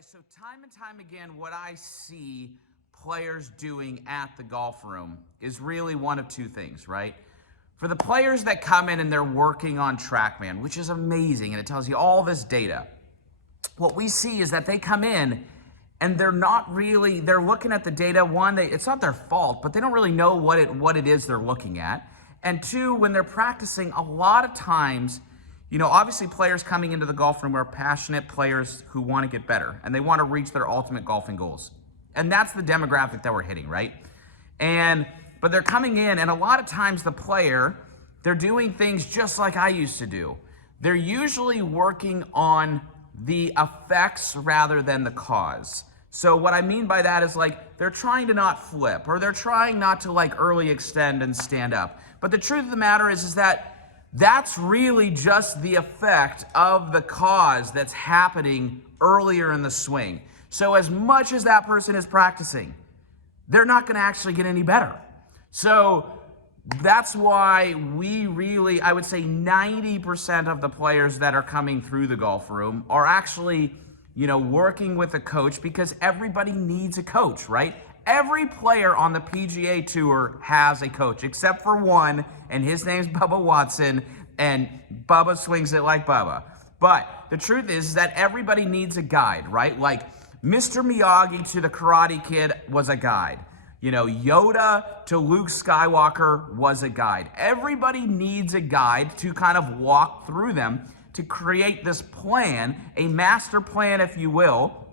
guys, so time and time again, what I see players doing at the golf room is really one of two things, right? For the players that come in and they're working on TrackMan, which is amazing, and it tells you all this data, what we see is that they come in and they're not really, they're looking at the data. One, it's not their fault, but they don't really know what it is they're looking at. And two, when they're practicing, a lot of times, you know, obviously players coming into the golf room are passionate players who want to get better and they want to reach their ultimate golfing goals. And that's the demographic that we're hitting, right? But they're coming in, and a lot of times the player, they're doing things just like I used to do. They're usually working on the effects rather than the cause. So what I mean by that is, like, they're trying to not flip, or they're trying not to like early extend and stand up. But the truth of the matter is that that's really just the effect of the cause that's happening earlier in the swing. So as much as that person is practicing, they're not going to actually get any better. So that's why we really, I would say 90% of the players that are coming through the golf room are actually, you know, working with a coach, because everybody needs a coach, right? Every player on the PGA Tour has a coach, except for one, and his name's Bubba Watson, and Bubba swings it like Bubba. But the truth is that everybody needs a guide, right? Like Mr. Miyagi to the Karate Kid was a guide. You know, Yoda to Luke Skywalker was a guide. Everybody needs a guide to kind of walk through them to create this plan, a master plan, if you will,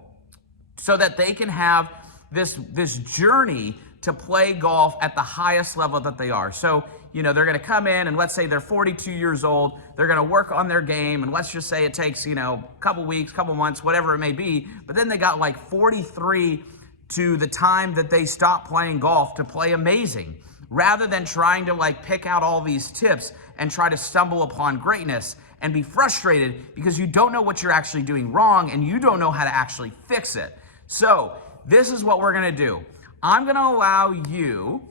so that they can have this journey to play golf at the highest level that they are. So, you know, they're going to come in, and let's say they're 42 years old. They're going to work on their game, and let's just say it takes, you know, a couple weeks, couple months, whatever it may be. But then they got like 43 to the time that they stop playing golf to play amazing, rather than trying to like pick out all these tips and try to stumble upon greatness and be frustrated because you don't know what you're actually doing wrong and you don't know how to actually fix it. So this is what we're going to do. I'm going to allow you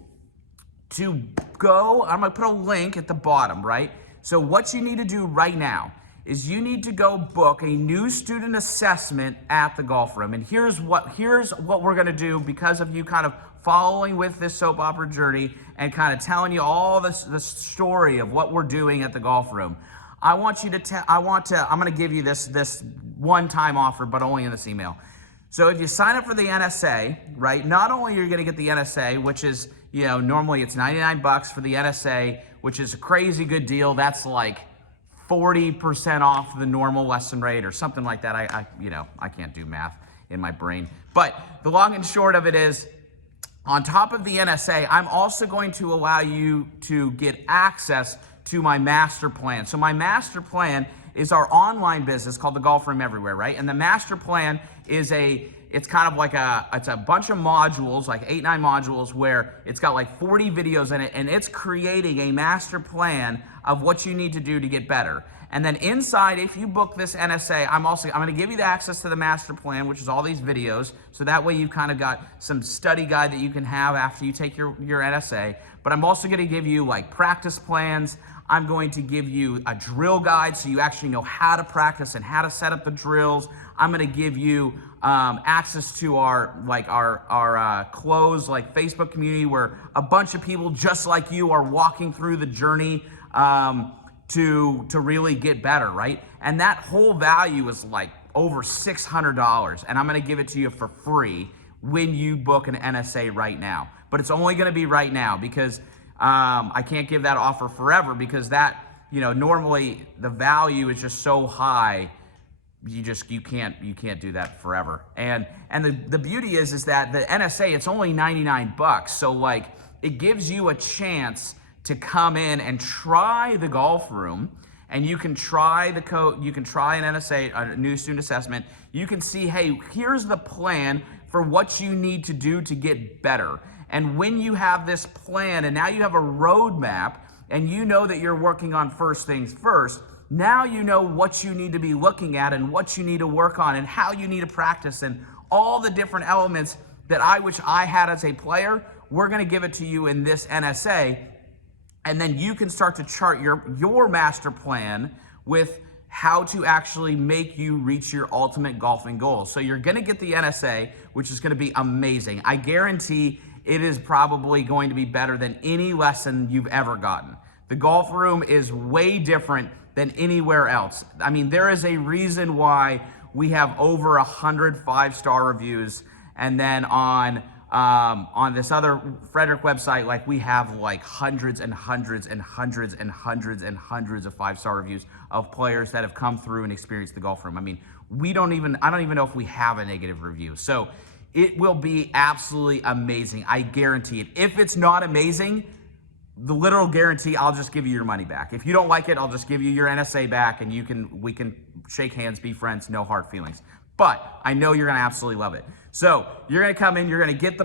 to go, I'm going to put a link at the bottom, right? So what you need to do right now is you need to go book a new student assessment at the golf room. And here's what we're going to do, because of you kind of following with this soap opera journey and kind of telling you all the story of what we're doing at the golf room. I'm going to give you this one-time offer, but only in this email. So if you sign up for the NSA, right, not only are you going to get the NSA, which is, you know, normally it's $99 for the NSA, which is a crazy good deal. That's like 40% off the normal lesson rate or something like that. I can't do math in my brain. But the long and short of it is, on top of the NSA, I'm also going to allow you to get access to my master plan. So my master plan is our online business called the Golf Room Everywhere, right? And the master plan is it's kind of like it's a bunch of modules, like 8-9 modules, where it's got like 40 videos in it, and it's creating a master plan of what you need to do to get better. And then inside, if you book this NSA, I'm going to give you the access to the master plan, which is all these videos. So that way you've kind of got some study guide that you can have after you take your NSA. But I'm also going to give you like practice plans. I'm going to give you a drill guide so you actually know how to practice and how to set up the drills. I'm going to give you access to our closed like Facebook community, where a bunch of people just like you are walking through the journey to really get better, right? And that whole value is like over $600, and I'm going to give it to you for free when you book an NSA right now. But it's only going to be right now, because I can't give that offer forever, because that, you know, normally the value is just so high, you can't do that forever. And the beauty is that the NSA, it's only $99. So like, it gives you a chance to come in and try the golf room, and you can try you can try an NSA, a new student assessment. You can see, hey, here's the plan for what you need to do to get better. And when you have this plan, and now you have a roadmap, and you know that you're working on first things first, now you know what you need to be looking at and what you need to work on and how you need to practice, and all the different elements that I wish I had as a player. We're going to give it to you in this NSA, and then you can start to chart your master plan with how to actually make you reach your ultimate golfing goals. So you're gonna get the NSA, which is gonna be amazing. I guarantee it is probably going to be better than any lesson you've ever gotten. The golf room is way different than anywhere else. I mean, there is a reason why we have over 100 5-star reviews, and then on this other Frederick website, like we have like hundreds and hundreds and hundreds and hundreds and hundreds of 5-star reviews of players that have come through and experienced the golf room. I mean, I don't even know if we have a negative review. So it will be absolutely amazing. I guarantee it. If it's not amazing, the literal guarantee, I'll just give you your money back. If you don't like it, I'll just give you your NSA back, and we can shake hands, be friends, no hard feelings. But I know you're gonna absolutely love it. So you're gonna come in, you're gonna get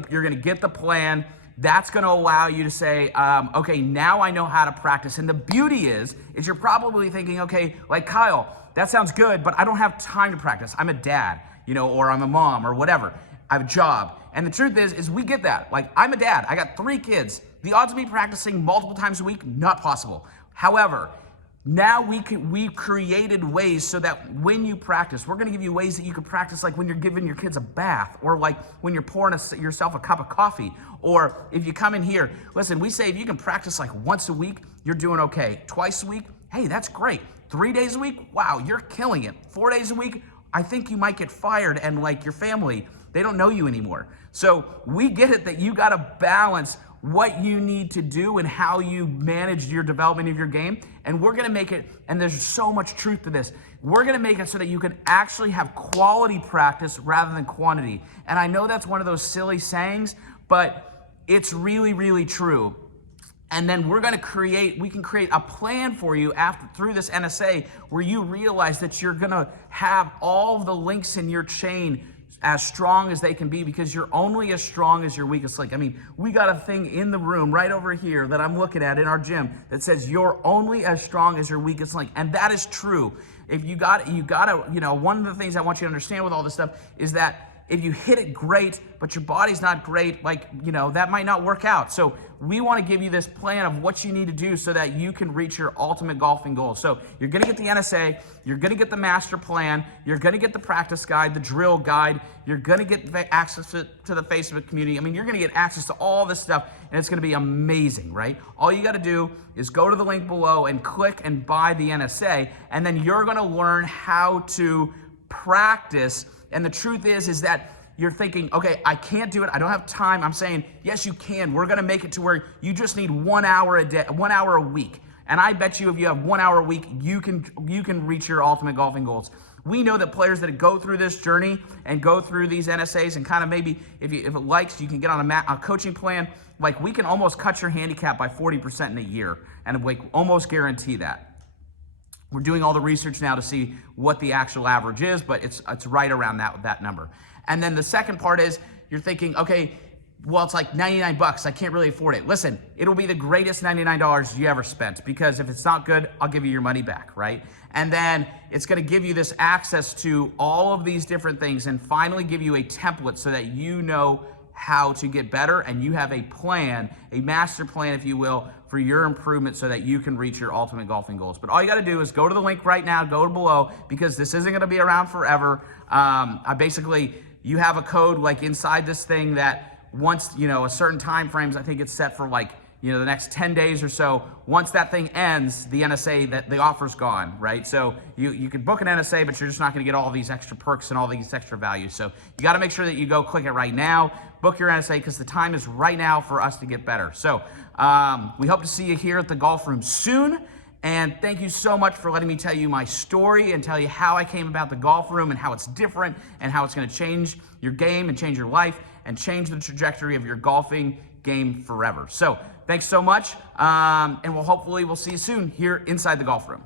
the plan. That's gonna allow you to say, okay, now I know how to practice. And the beauty is you're probably thinking, okay, like Kyle, that sounds good, but I don't have time to practice. I'm a dad, or I'm a mom or whatever. I have a job. And the truth is we get that. Like, I'm a dad, I got 3 kids. The odds of me practicing multiple times a week, not possible. However, now we created ways so that when you practice, we're gonna give you ways that you can practice, like when you're giving your kids a bath, or like when you're pouring yourself a cup of coffee, or if you come in here. Listen, we say if you can practice like once a week, you're doing okay. Twice a week, hey, that's great. 3 days a week, wow, you're killing it. 4 days a week, I think you might get fired, and like your family, they don't know you anymore. So we get it that you gotta balance what you need to do and how you manage your development of your game. And we're gonna make it, and there's so much truth to this, we're gonna make it so that you can actually have quality practice rather than quantity. And I know that's one of those silly sayings, but it's really, really true. And then we can create a plan for you through this NSA, where you realize that you're gonna have all of the links in your chain as strong as they can be, because you're only as strong as your weakest link. I mean, we got a thing in the room right over here that I'm looking at in our gym that says you're only as strong as your weakest link. And that is true. If you gotta, one of the things I want you to understand with all this stuff is that if you hit it great, but your body's not great, that might not work out. So we want to give you this plan of what you need to do so that you can reach your ultimate golfing goal. So you're going to get the NSA, you're going to get the master plan, you're going to get the practice guide, the drill guide, you're going to get access to the Facebook community. I mean, you're going to get access to all this stuff, and it's going to be amazing, right? All you got to do is go to the link below and click and buy the NSA, and then you're going to learn how to practice. And the truth is that you're thinking, okay, I can't do it, I don't have time. I'm saying, yes, you can. We're gonna make it to where you just need 1 hour a day, 1 hour a week. And I bet you if you have 1 hour a week, you can reach your ultimate golfing goals. We know that players that go through this journey and go through these NSAs, and kind of maybe, if it likes, you can get on a coaching plan. Like, we can almost cut your handicap by 40% in a year, and like almost guarantee that. We're doing all the research now to see what the actual average is, but it's right around that number. And then the second part is you're thinking, okay, well, it's like 99 bucks. I can't really afford it. Listen, it'll be the greatest $99 you ever spent, because if it's not good, I'll give you your money back, right? And then it's gonna give you this access to all of these different things, and finally give you a template so that you know how to get better, and you have a plan, a master plan, if you will, for your improvement so that you can reach your ultimate golfing goals. But all you gotta do is go to the link right now, go below, because this isn't gonna be around forever. You have a code like inside this thing that once, a certain time frames, I think it's set for like, the next 10 days or so. Once that thing ends, the NSA, the offer's gone, right? So you can book an NSA, but you're just not gonna get all these extra perks and all these extra values. So you gotta make sure that you go click it right now, book your NSA, because the time is right now for us to get better. So we hope to see you here at the golf room soon. And thank you so much for letting me tell you my story and tell you how I came about the golf room and how it's different and how it's gonna change your game and change your life and change the trajectory of your golfing game forever. So thanks so much, and we'll see you soon here inside the golf room.